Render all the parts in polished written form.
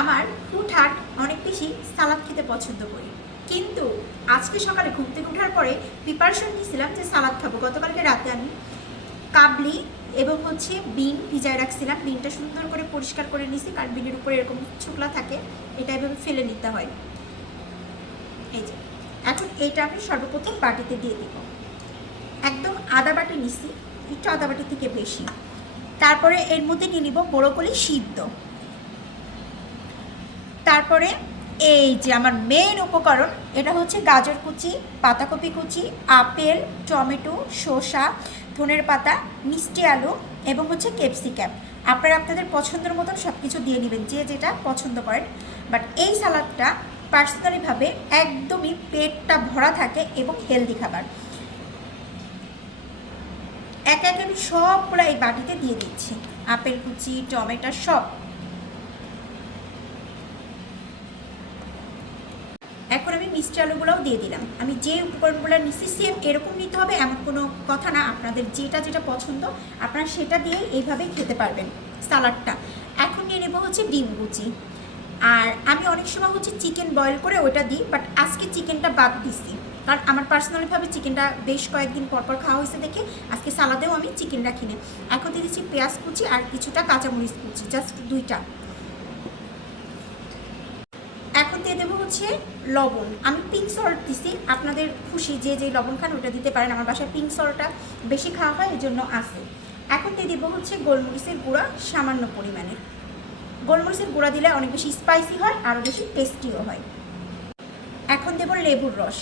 আমার হুটহাট অনেক বেশি সালাদ খেতে পছন্দ করি, কিন্তু আজকে সকালে ঘুম থেকে ওঠার পরে প্রিপারেশন নিয়েছিলাম যে সালাদ খাবো। গতকালকে রাতে আমি কাবলি এবং বিন ভিজায় রাখছিলাম। বিনটা সুন্দর করে পরিষ্কার করে নিয়েছি, কারণ বিনের উপরে এরকম ছোকলা থাকে, এটা এভাবে ফেলে নিতে হয়। এই যে এখন এইটা আমি সর্বপ্রথম বাটিতে দিয়ে দিব। একদম আদা বাটি নিছি, একটু আদা বাটি থেকে বেশি। তারপরে এর মধ্যে নিয়ে নিব ব্রকলি সিদ্ধ। তারপরে এই যে আমার মেইন উপকরণ, এটা হচ্ছে গাজর কুচি, পাতাকপি কুচি, আপেল, টমেটো, শসা, ধনের পাতা, মিষ্টি আলু এবং ক্যাপসিকাম। আপনারা আপনাদের পছন্দের মতন সব কিছু দিয়ে নেবেন, যে যেটা পছন্দ করেন। বাট এই সালাদটা পার্সোনালিভাবে একদমই পেটটা ভরা থাকে এবং হেলদি খাবার। একে একে আমি সবগুলো এই বাটিতে দিয়ে দিচ্ছি, আপেল কুচি, টমেটো সব। এখন আমি মিষ্টি আলুগুলোও দিয়ে দিলাম। আমি যে উপকরণগুলো নিচ্ছি সেম এরকম নিতে হবে এমন কোনো কথা না, আপনাদের যেটা যেটা পছন্দ আপনারা সেটা দিয়ে এইভাবেই খেতে পারবেন সালাডটা। এখন নিয়ে নেবো ডিম কুচি। আর আমি অনেক সময় চিকেন বয়েল করে ওটা দিই, বাট আজকে চিকেনটা বাদ দিচ্ছি, কারণ আমার পার্সোনালিভাবে চিকেনটা বেশ কয়েকদিন পরপর খাওয়া হয়েছে দেখে আজকে সালাদেও আমি চিকেন রাখিনি। এখন দিয়ে দিচ্ছি পেঁয়াজ কুচি আর কিছুটা কাঁচামরিচ কুচি, জাস্ট 2টা। এখন দিয়ে দেবো লবণ। আমি পিঙ্ক সল্ট দিছি, আপনাদের খুশি যে যে লবণ খান ওটা দিতে পারেন। আমার বাসায় পিঙ্ক সল্টটা বেশি খাওয়া হয়, এই জন্য আছে। এখন দিয়ে দেবো গোলমরিচের গুঁড়া সামান্য পরিমাণে। গোলমরিচের গুঁড়া দিলে অনেক বেশি স্পাইসি হয়, আরও বেশি টেস্টিও হয়। এখন দেবো লেবুর রস।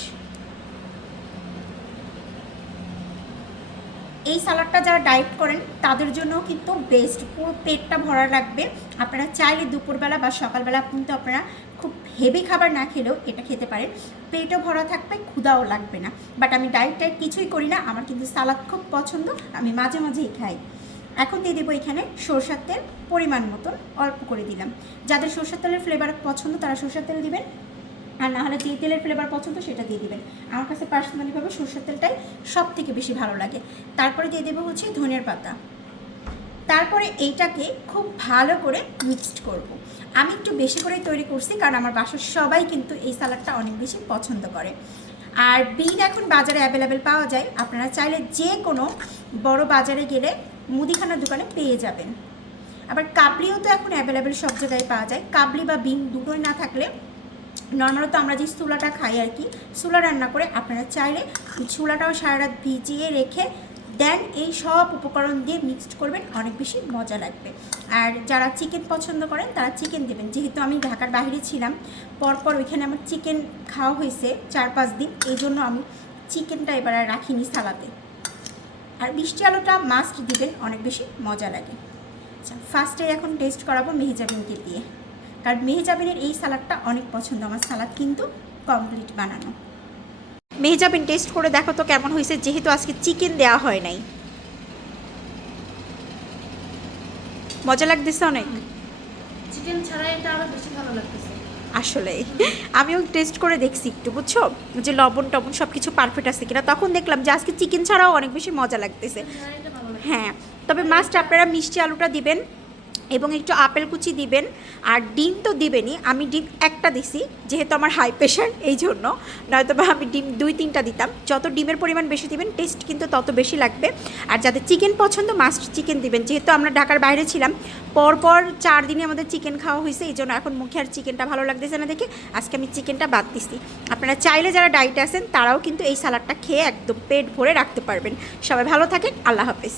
এই সালাডটা যারা ডায়েট করেন তাদের জন্য কিন্তু বেস্ট, পুরো পেটটা ভরা লাগবে। আপনারা চাইলে দুপুরবেলা বা সকালবেলা কিন্তু আপনারা খুব হেভি খাবার না খেলেও এটা খেতে পারেন, পেটও ভরা থাকবে, ক্ষুধাও লাগবে না। বাট আমি ডায়েট কিছুই করি না, আমার কিন্তু সালাদ খুব পছন্দ, আমি মাঝে মাঝেই খাই। এখন দিয়ে দেবো এখানে সরষের তেল, পরিমাণ মতন অল্প করে দিলাম। যাদের সরষের তেলের ফ্লেভার পছন্দ তারা সরষের তেল দিবেন, আর না হলে যে তেলের ফ্লেভার পছন্দ সেটা দিয়ে দিবেন। আমার কাছে পার্সোনালিভাবে সরষের তেলটাই সব থেকে বেশি ভালো লাগে। তারপরে দিয়ে দেবো ধনের পাতা। তারপরে এইটাকে খুব ভালো করে মিক্সড করব। আমি একটু বেশি করেই তৈরি করছি, কারণ আমার বাসার সবাই কিন্তু এই সালাডটা অনেক বেশি পছন্দ করে। আর বিন এখন বাজারে অ্যাভেলেবেল পাওয়া যায়, আপনারা চাইলে যে কোনো বড় বাজারে গেলে মুদিখানার দোকানে পেয়ে যাবেন। আবার কাবলিও তো এখন অ্যাভেলেবেল সব জায়গায় পাওয়া যায়। কাবলি বা বিন দুটোই না থাকলে নর্মালত আমরা যে চুলাটা খাই আর কি, চুলা রান্না করে আপনারা চাইলে চুলাটাও সারা রাত ভিজিয়ে রেখে দেন এই সব উপকরণ দিয়ে মিক্সড করবেন, অনেক বেশি মজা লাগবে। আর যারা চিকেন পছন্দ করেন তারা চিকেন দেবেন। যেহেতু আমি ঢাকার বাইরে ছিলাম, পরপর ওইখানে আমার চিকেন খাওয়া হয়েছে 4-5 দিন, এই জন্য আমি চিকেনটা এবার আর রাখিনি সালাতে। আর মিষ্টি আলুটা মাস্ট দিবেন, অনেক বেশি মজা লাগে। আচ্ছা, ফার্স্টে এখন টেস্ট করাবো মেহেজাবিনকে দিয়ে, কারণ মেহেজাবিনের এই সালাডটা অনেক পছন্দ আমার। সালাদ কিন্তু কমপ্লিট বানানো। মেহেজাবিন টেস্ট করে দেখো তো কেমন হয়েছে, যেহেতু আজকে চিকেন দেওয়া হয় নাই। মজা লাগতেছে অনেক, চিকেন ছাড়া এটা আরো বেশি ভালো লাগতেছে। আসলে আমিও টেস্ট করে দেখছি একটু, বুঝছো, যে লবণ টবণ সব কিছু পারফেক্ট আছে কিনা। তখন দেখলাম যে আজকে চিকেন ছাড়াও অনেক বেশি মজা লাগতেছে। হ্যাঁ, তবে মাস্ট আপনারা মিষ্টি আলুটা দিবেন এবং একটু আপেল কুচি দিবেন। আর ডিম তো দিবেনই, আমি ডিম একটা দিছি যেহেতু আমার হাই প্রেশার, এই জন্য। নয়তো বা আমি ডিম 2-3টা দিতাম। যত ডিমের পরিমাণ বেশি দিবেন টেস্ট কিন্তু তত বেশি লাগবে। আর যাদের চিকেন পছন্দ মাস্ট চিকেন দিবেন, যেহেতু আমরা ঢাকার বাইরে ছিলাম, পরপর 4 দিনে আমাদের চিকেন খাওয়া হয়েছে, এই জন্য এখন মুখে আর চিকেনটা ভালো লাগতেছে না দেখে আজকে আমি চিকেনটা বাদ দিছি। আপনারা চাইলে যারা ডায়েটে আছেন তারাও কিন্তু এই সালাডটা খেয়ে একদম পেট ভরে রাখতে পারবেন। সবাই ভালো থাকেন, আল্লাহ হাফেজ।